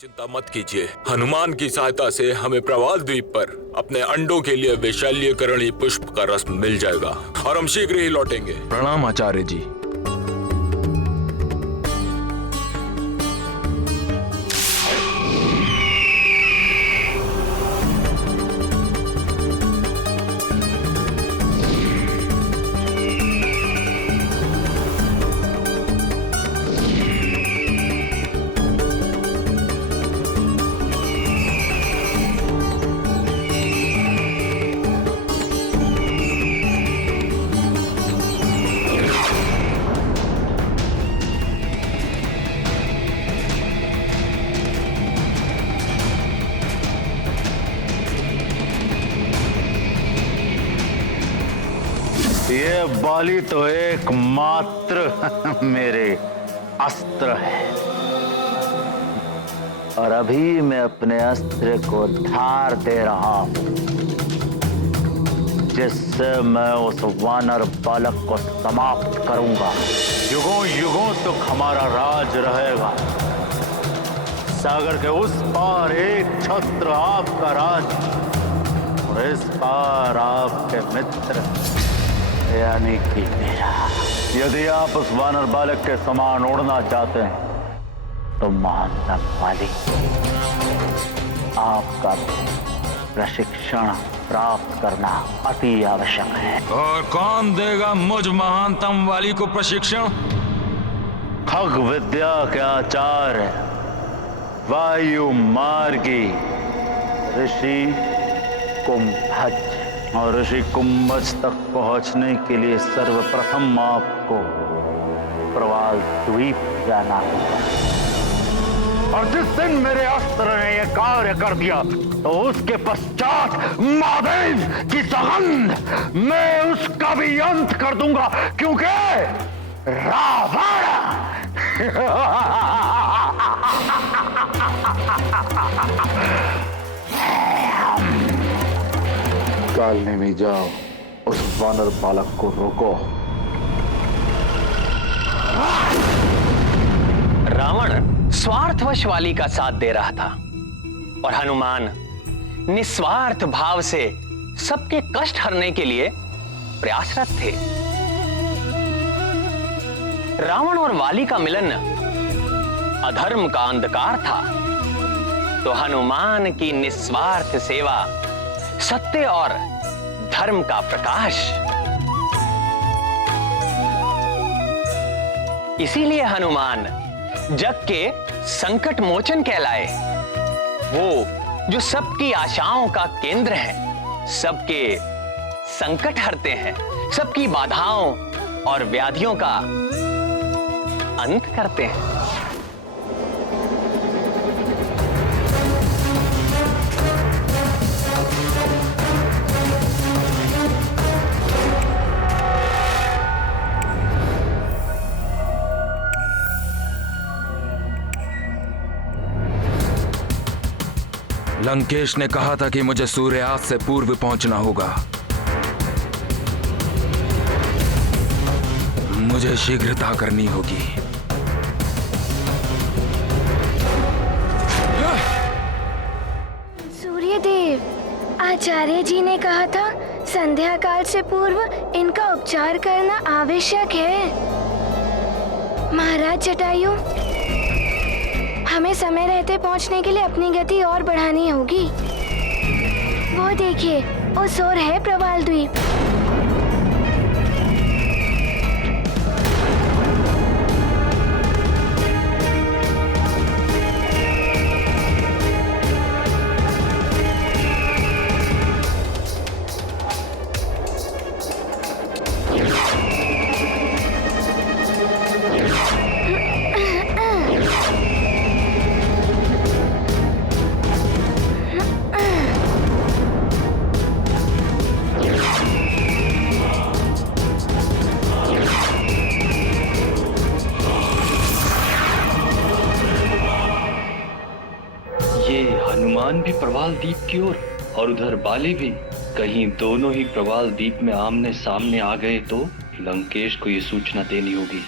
चिंता मत कीजिए, हनुमान की सहायता से हमें प्रवाल द्वीप पर अपने अंडों के लिए वैशाल्यकरणी पुष्प का रस मिल जाएगा और हम शीघ्र ही लौटेंगे। प्रणाम आचार्य जी। ये बाली तो एकमात्र मेरे अस्त्र है और अभी मैं अपने अस्त्र को धार दे रहा हूं, जिससे मैं उस वानर बालक को समाप्त करूंगा। युगों युगों तक हमारा राज रहेगा। सागर के उस पार एक छत्र आपका राज और इस पार आपके मित्र यानी कि मेरा। यदि आप उस वानर बालक के समान उड़ना चाहते हैं तो महानतम वाली आपका प्रशिक्षण प्राप्त करना अति आवश्यक है। और कौन देगा मुझ महानतम वाली को प्रशिक्षण? खग विद्या के आचार्य वायु मार्गी ऋषि कुंभज, और ऋषि कुंभज तक पहुंचने के लिए सर्वप्रथम आपको प्रवाल द्वीप जाना होगा। और जिस दिन मेरे अस्त्र ने यह कार्य कर दिया तो उसके पश्चात महादेव की सगंध मैं उसका भी अंत कर दूंगा, क्योंकि रावण कालने में जाओ, उस वानर बालक को रोको। रावण स्वार्थवश वाली का साथ दे रहा था और हनुमान निस्वार्थ भाव से सबके कष्ट हरने के लिए प्रयासरत थे। रावण और वाली का मिलन अधर्म का अंधकार था, तो हनुमान की निस्वार्थ सेवा सत्य और धर्म का प्रकाश। इसीलिए हनुमान जग के संकट मोचन कहलाए। वो जो सबकी आशाओं का केंद्र है, सबके संकट हरते हैं, सबकी बाधाओं और व्याधियों का अंत करते हैं। लंकेश ने कहा था कि मुझे सूर्यास्त से पूर्व पहुंचना होगा। मुझे शीघ्रता करनी होगी। सूर्यदेव, आचार्य जी ने कहा था संध्या काल से पूर्व इनका उपचार करना आवश्यक है। महाराज जटायु, हमें समय रहते पहुंचने के लिए अपनी गति और बढ़ानी होगी। वो देखिए, उस ओर है प्रवाल द्वीप। हनुमान भी प्रवाल द्वीप की ओर और उधर बाली भी। कहीं दोनों ही प्रवाल द्वीप में आमने सामने आ गए तो लंकेश को ये सूचना देनी होगी।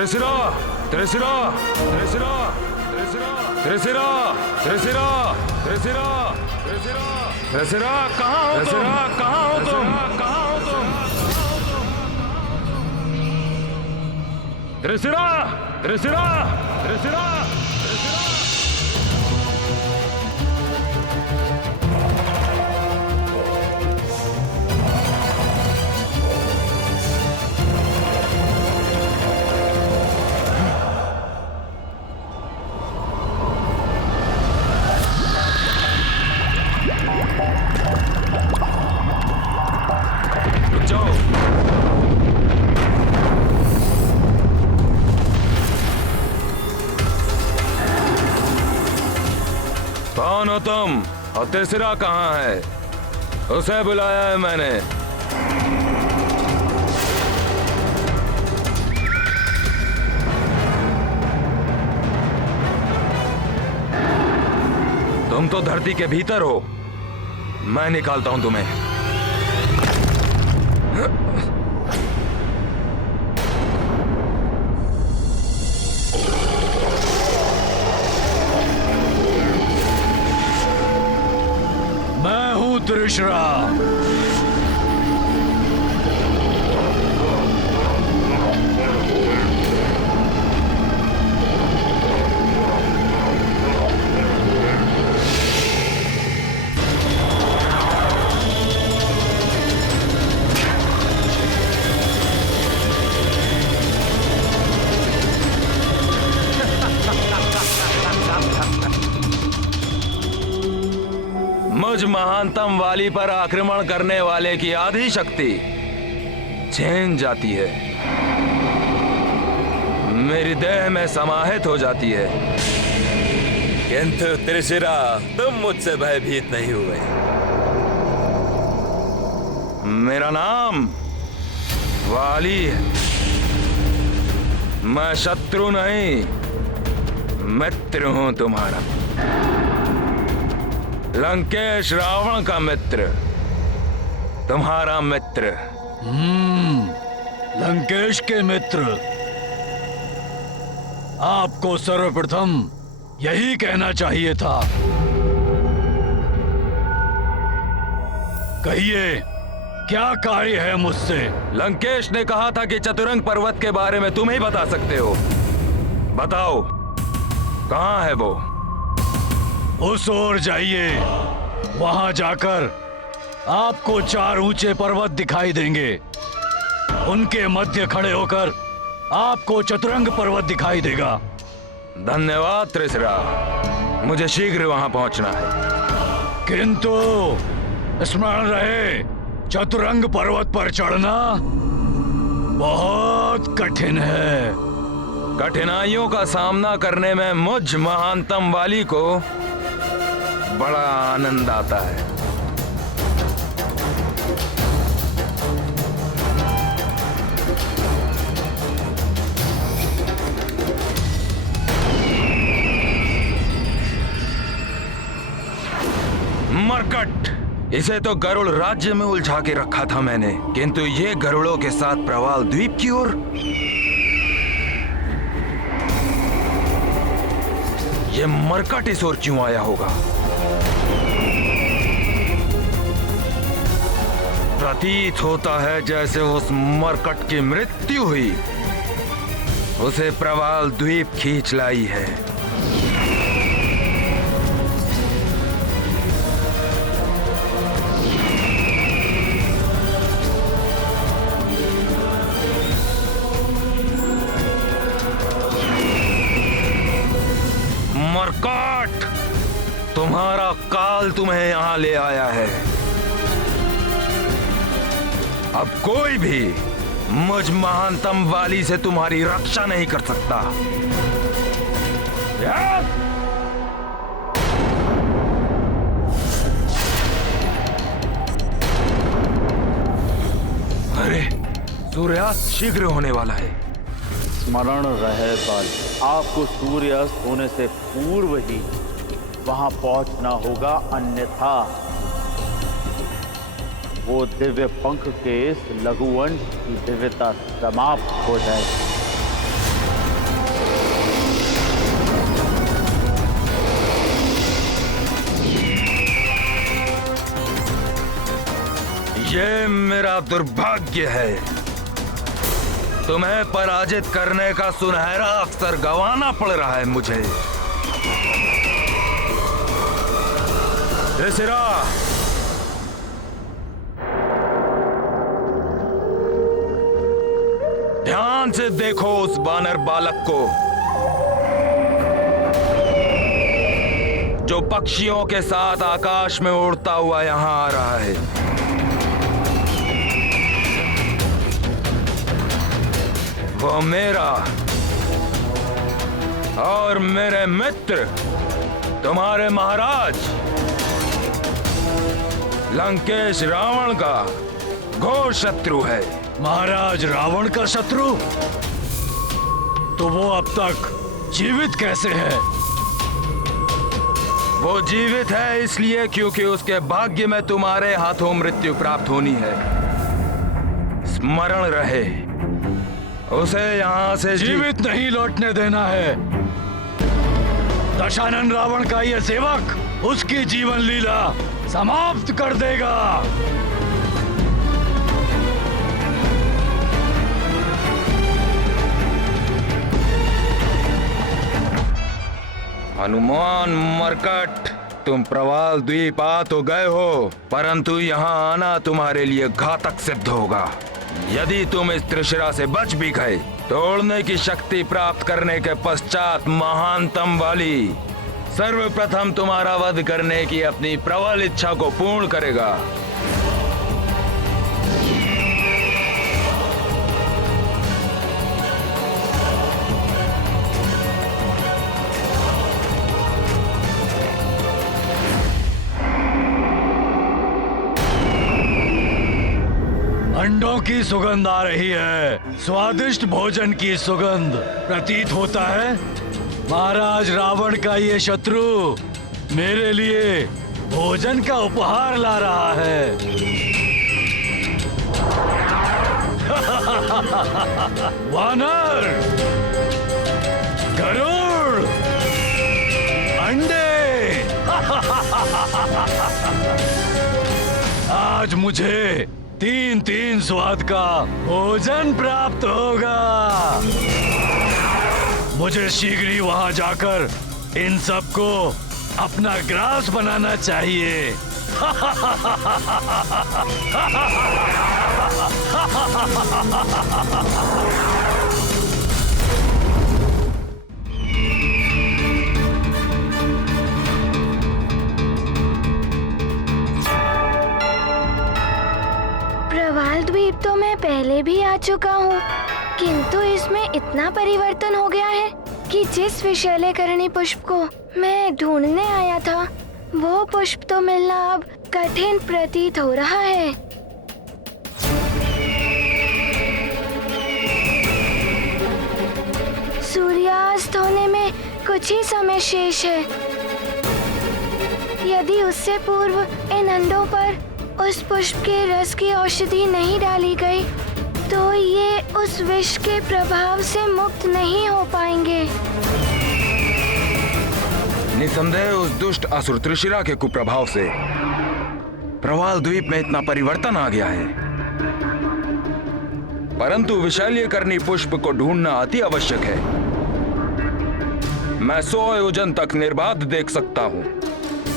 त्रिशिरा त्रिशिरा त्रिशिरा त्रिशिरा त्रिशिरा त्रिशिरा त्रिशिरा त्रिशिरा कहाँ हो तुम? कहाँ हो तुम? कहाँ हो तुम? त्रिशिरा त्रिशिरा त्रिशिरा कौन हो तुम और त्रिशिरा कहाँ है? उसे बुलाया है मैंने। तुम तो धरती के भीतर हो, मैं निकालता हूं तुम्हें। मैं हूं त्रिशिरा। मुझ महानतम वाली पर आक्रमण करने वाले की आधी शक्ति छीन जाती है, मेरी देह में समाहित हो जाती है। किंतु त्रिशिरा, तुम मुझसे भयभीत नहीं हुए। मेरा नाम वाली है। मैं शत्रु नहीं, मित्र हूं तुम्हारा। लंकेश रावण का मित्र, तुम्हारा मित्र। लंकेश के मित्र। आपको सर्वप्रथम यही कहना चाहिए था। कहिए, क्या कार्य है मुझसे? लंकेश ने कहा था कि चतुरंग पर्वत के बारे में तुम ही बता सकते हो। बताओ, कहाँ है वो? उस ओर जाइए। वहां जाकर आपको 4 ऊंचे पर्वत दिखाई देंगे। उनके मध्य खड़े होकर आपको चतुरंग पर्वत दिखाई देगा। धन्यवाद त्रिशिरा, मुझे शीघ्र वहां पहुंचना है। किंतु स्मरण रहे, चतुरंग पर्वत पर चढ़ना बहुत कठिन है। कठिनाइयों का सामना करने में मुझ महानतम वाली को बड़ा आनंद आता है। मरकट, इसे तो गरुड़ राज्य में उलझा के रखा था मैंने, किंतु ये गरुड़ों के साथ प्रवाल द्वीप की ओर। ये मरकट इस ओर क्यों आया होगा? प्रतीत होता है जैसे उस मरकट की मृत्यु हुई, उसे प्रवाल द्वीप खींच लाई है। मरकट, तुम्हारा काल तुम्हें यहां ले आया है। अब कोई भी मुझ महानतम वाली से तुम्हारी रक्षा नहीं कर सकता। अरे, सूर्यास्त शीघ्र होने वाला है। स्मरण रहे बाल, आपको सूर्यास्त होने से पूर्व ही वहां पहुंचना होगा, अन्यथा वो दिव्य पंख के इस लघुवंश की दिव्यता समाप्त हो जाएगी। ये मेरा दुर्भाग्य है। तुम्हें पराजित करने का सुनहरा अवसर गंवाना पड़ रहा है मुझे। त्रिशिरा, ध्यान से देखो उस वानर बालक को जो पक्षियों के साथ आकाश में उड़ता हुआ यहां आ रहा है। वो मेरा और मेरे मित्र, तुम्हारे महाराज लंकेश रावण का घोर शत्रु है। महाराज रावण का शत्रु? तो वो अब तक जीवित कैसे है? वो जीवित है इसलिए क्योंकि उसके भाग्य में तुम्हारे हाथों मृत्यु प्राप्त होनी है। स्मरण रहे, उसे यहाँ से जीवित नहीं लौटने देना है। दशानन रावण का ये सेवक उसकी जीवन लीला समाप्त कर देगा। हनुमान मरकट, तुम प्रवाल द्वीप आ तो गए हो, परंतु यहाँ आना तुम्हारे लिए घातक सिद्ध होगा। यदि तुम इस त्रिशिरा से बच भी गए, तोड़ने की शक्ति प्राप्त करने के पश्चात महानतम वाली सर्वप्रथम तुम्हारा वध करने की अपनी प्रबल इच्छा को पूर्ण करेगा। अंडों की सुगंध आ रही है, स्वादिष्ट भोजन की सुगंध प्रतीत होता है। महाराज रावण का ये शत्रु मेरे लिए भोजन का उपहार ला रहा है। वानर, गरुड़, अंडे। आज मुझे 3-3 स्वाद का भोजन प्राप्त होगा। मुझे शीघ्र ही वहां जाकर इन सबको अपना ग्रास बनाना चाहिए। प्रवाल द्वीप तो मैं पहले भी आ चुका हूँ, किंतु इसमें इतना परिवर्तन हो गया है कि जिस विशैलेकरणी पुष्प को मैं ढूंढने आया था, वो पुष्प तो मिलना अब कठिन प्रतीत हो रहा है। सूर्यास्त होने में कुछ ही समय शेष है। यदि उससे पूर्व इन अंडों पर उस पुष्प के रस की औषधि नहीं डाली गई, तो ये उस विष के प्रभाव से मुक्त नहीं हो पाएंगे। निसंदेह उस दुष्ट असुर त्रिशिरा के कुप्रभाव से प्रवाल द्वीप में इतना परिवर्तन आ गया है, परंतु विशैल्यकरणी पुष्प को ढूंढना अति आवश्यक है। मैं 100 योजन तक निर्बाध देख सकता हूँ।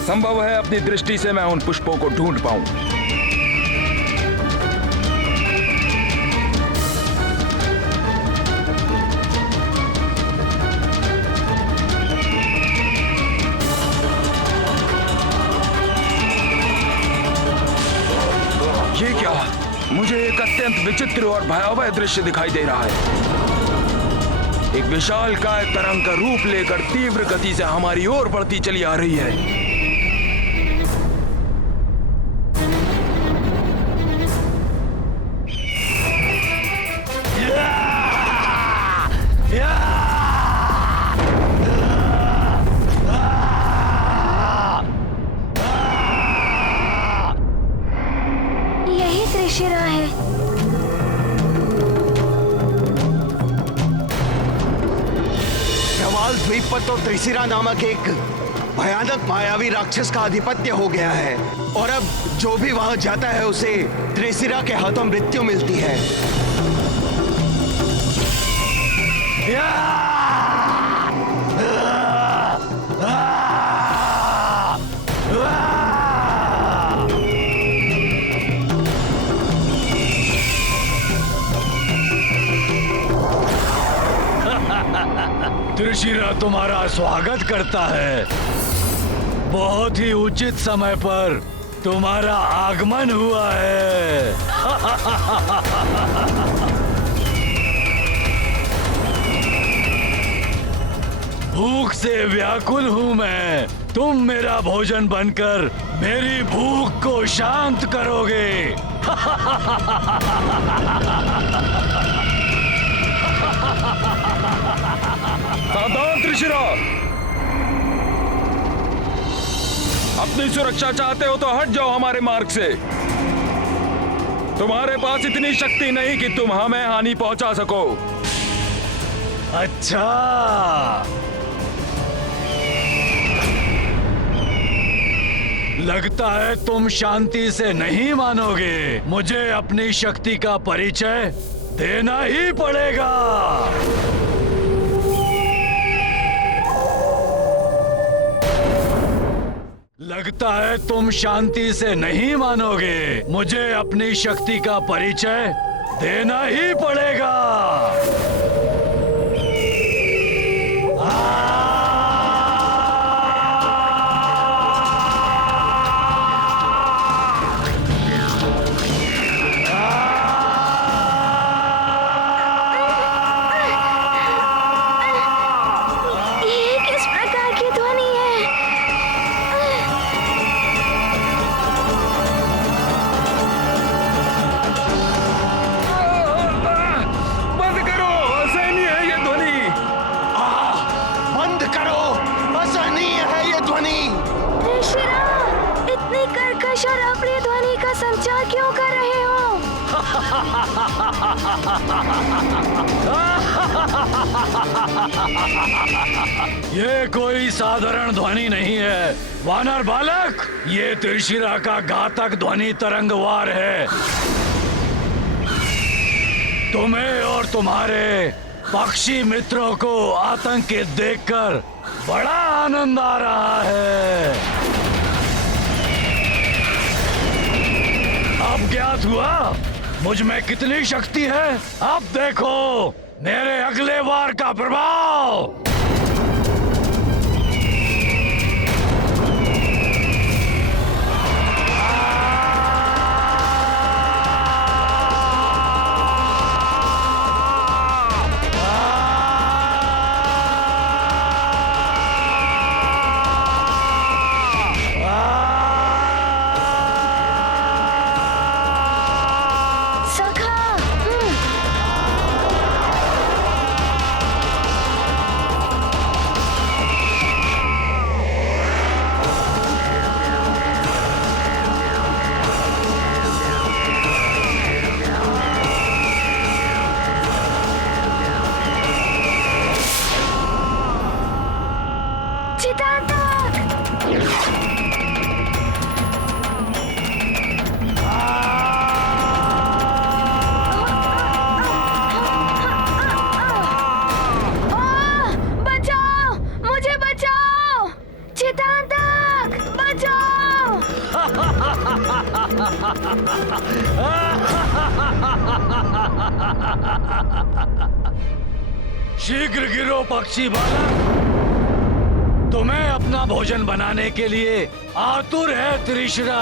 संभव है अपनी दृष्टि से मैं उन पुष्पों को ढूंढ पाऊं। ये क्या? मुझे एक अत्यंत विचित्र और भयावह दृश्य दिखाई दे रहा है। एक विशालकाय तरंग का रूप लेकर तीव्र गति से हमारी ओर बढ़ती चली आ रही है। यही त्रिशिरा है। प्रवाल द्वीप पर तो त्रिशिरा नामक एक भयानक मायावी राक्षस का आधिपत्य हो गया है और अब जो भी वहां जाता है उसे त्रिशिरा के हाथों मृत्यु मिलती है। त्रिशिरा तुम्हारा स्वागत करता है। बहुत ही उचित समय पर तुम्हारा आगमन हुआ है। भूख से व्याकुल हूँ मैं। तुम मेरा भोजन बनकर मेरी भूख को शांत करोगे। सावधान त्रिशिरा, अपनी सुरक्षा चाहते हो तो हट जाओ हमारे मार्ग से। तुम्हारे पास इतनी शक्ति नहीं कि तुम हमें हानि पहुंचा सको। अच्छा, लगता है तुम शांति से नहीं मानोगे। मुझे अपनी शक्ति का परिचय देना ही पड़ेगा। लगता है तुम शांति से नहीं मानोगे। मुझे अपनी शक्ति का परिचय देना ही पड़ेगा। ये किस प्रकार की ध्वनि है? बंद करो, असहनीय है ये ध्वनि। बंद करो, असहनीय है ये ध्वनि। त्रिशिरा, इतनी कर्कश और अप्रिय ध्वनि का संचार क्यों कर रहे हो? ये कोई साधारण ध्वनि नहीं है वानर बालक। ये त्रिशिरा का घातक ध्वनि तरंगवार है। तुम्हें और तुम्हारे पक्षी मित्रों को आतंकित देखकर बड़ा आनंद आ रहा है। अब ज्ञात हुआ मुझ में कितनी शक्ति है। अब देखो मेरे अगले वार का प्रभाव। सखा, चितातक! बचाओ, मुझे बचाओ! चितातक, बचाओ! शीघ्र गिरो पक्षी बालक। तुम्हें अपना भोजन बनाने के लिए आतुर है त्रिशिरा।